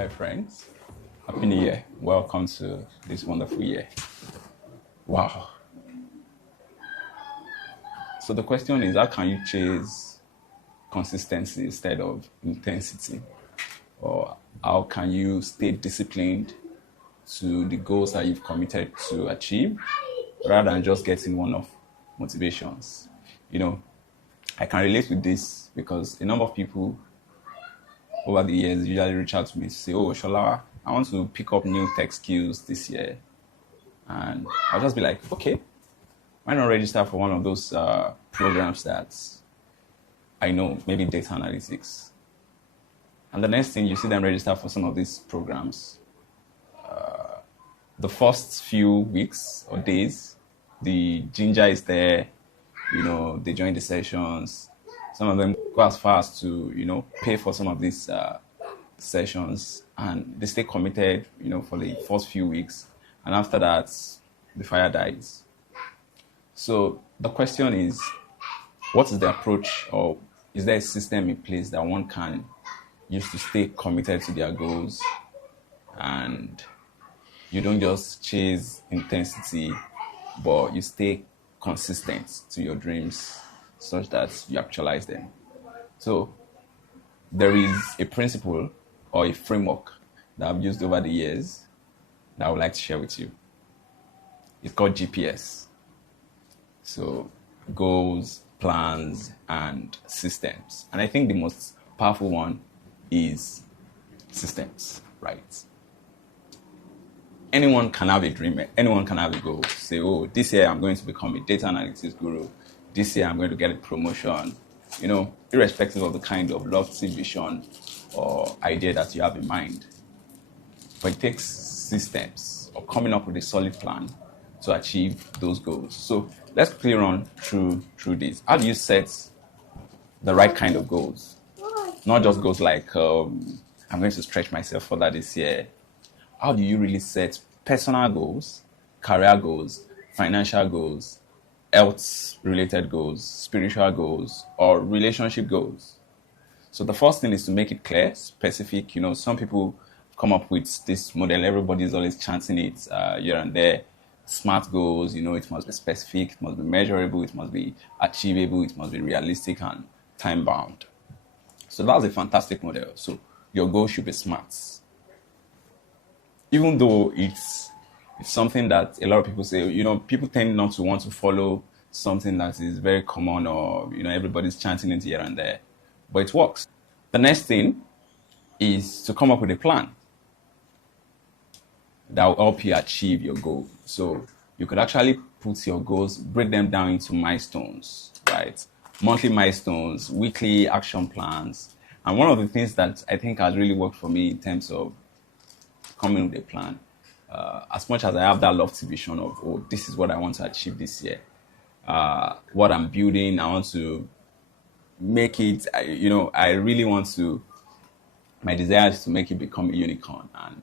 Hi, friends. Happy New Year. Welcome to this wonderful year. Wow. So, the question is how can you chase consistency instead of intensity? Or how can you stay disciplined to the goals that you've committed to achieve rather than just getting one off motivations? You know, I can relate with this because a number of people over the years usually reach out to me to say, "Oh, Shola, I want to pick up new tech skills this year." And I'll just be like, okay, why not register for one of those programs that I know, maybe data analytics. And the next thing you see them register for some of these programs, the first few weeks or days, the ginger is there, they join the sessions. Some of them go as far as to, pay for some of these sessions and they stay committed, for the first few weeks. And after that, the fire dies. So the question is, what is the approach, or is there a system in place that one can use to stay committed to their goals and you don't just chase intensity, but you stay consistent to your dreams such that you actualize them? So there is a principle or a framework that I've used over the years that I would like to share with you. It's called GPS. So goals, plans, and systems. And I think the most powerful one is systems, right? Anyone can have a dream, anyone can have a goal. Say, oh, this year I'm going to become a data analytics guru. This year I'm going to get a promotion, irrespective of the kind of lofty vision or idea that you have in mind. But it takes systems or coming up with a solid plan to achieve those goals. So let's quickly run through this. How do you set the right kind of goals? Not just goals like, I'm going to stretch myself further this year. How do you really set personal goals, career goals, financial goals, health-related goals, spiritual goals, or relationship goals? So the first thing is to make it clear, specific. Some people come up with this model. Everybody's always chanting it here and there. Smart goals, it must be specific, it must be measurable, it must be achievable, it must be realistic and time-bound. So that's a fantastic model. So your goal should be smart. Even though it's something that a lot of people say, people tend not to want to follow something that is very common or, everybody's chanting it here and there. But it works. The next thing is to come up with a plan that will help you achieve your goal. So you could actually put your goals, break them down into milestones, right? Monthly milestones, weekly action plans. And one of the things that I think has really worked for me in terms of coming with a plan, as much as I have that lofty vision of, oh, this is what I want to achieve this year, what I'm building, I want to make it, I really want to, my desire is to make it become a unicorn. And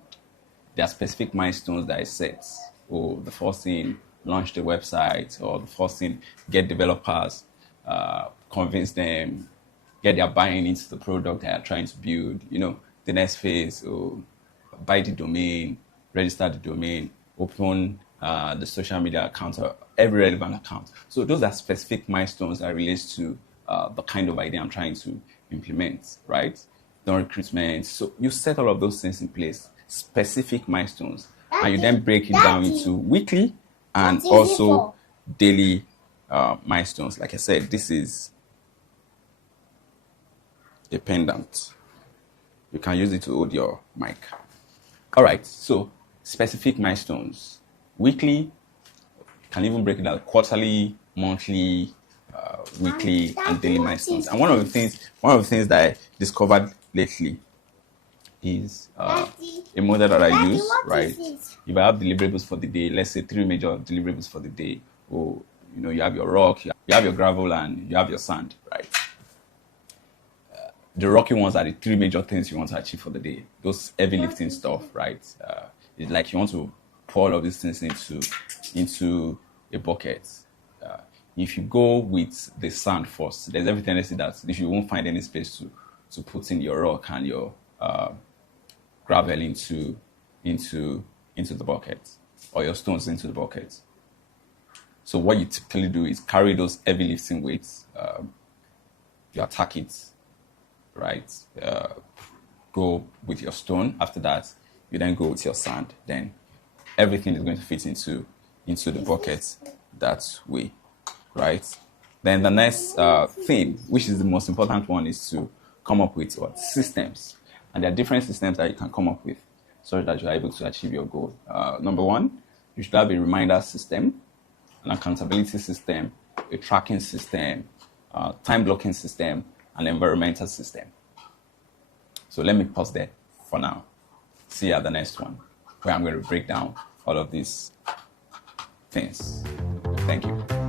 there are specific milestones that I set. Or the first thing, launch the website, or the first thing, get developers, convince them, get their buy-in into the product they are trying to build. The next phase, or buy the domain, register the domain, open the social media account, or every relevant account. So those are specific milestones that relates to the kind of idea I'm trying to implement, right? The recruitment. So you set all of those things in place, specific milestones, and you then break it down into weekly and also daily milestones. Like I said, this is a pendant. You can use it to hold your mic. All right, so specific milestones. Weekly, you can even break it down quarterly, monthly, weekly, and daily milestones. And one of the things that I discovered lately is a model that I use, right? If I have deliverables for the day, let's say 3 major deliverables for the day, or you have your rock, you have your gravel, and you have your sand, right? The rocky ones are the 3 major things you want to achieve for the day. Those heavy lifting stuff, right? It's like you want to pour all of these things into a bucket. If you go with the sand first, there's every tendency that if you won't find any space to put in your rock and your gravel into the bucket, or your stones into the bucket. So what you typically do is carry those heavy lifting weights. You attack it, right? Go with your stone. After that, you then go with your sand. Then everything is going to fit into the bucket that way, right? Then the next thing, which is the most important one, is to come up with systems. And there are different systems that you can come up with so that you are able to achieve your goal. Number one, you should have a reminder system, an accountability system, a tracking system, time blocking system, and environmental system. So let me pause there for now. See you at the next one, where I'm going to break down all of these things. Thank you.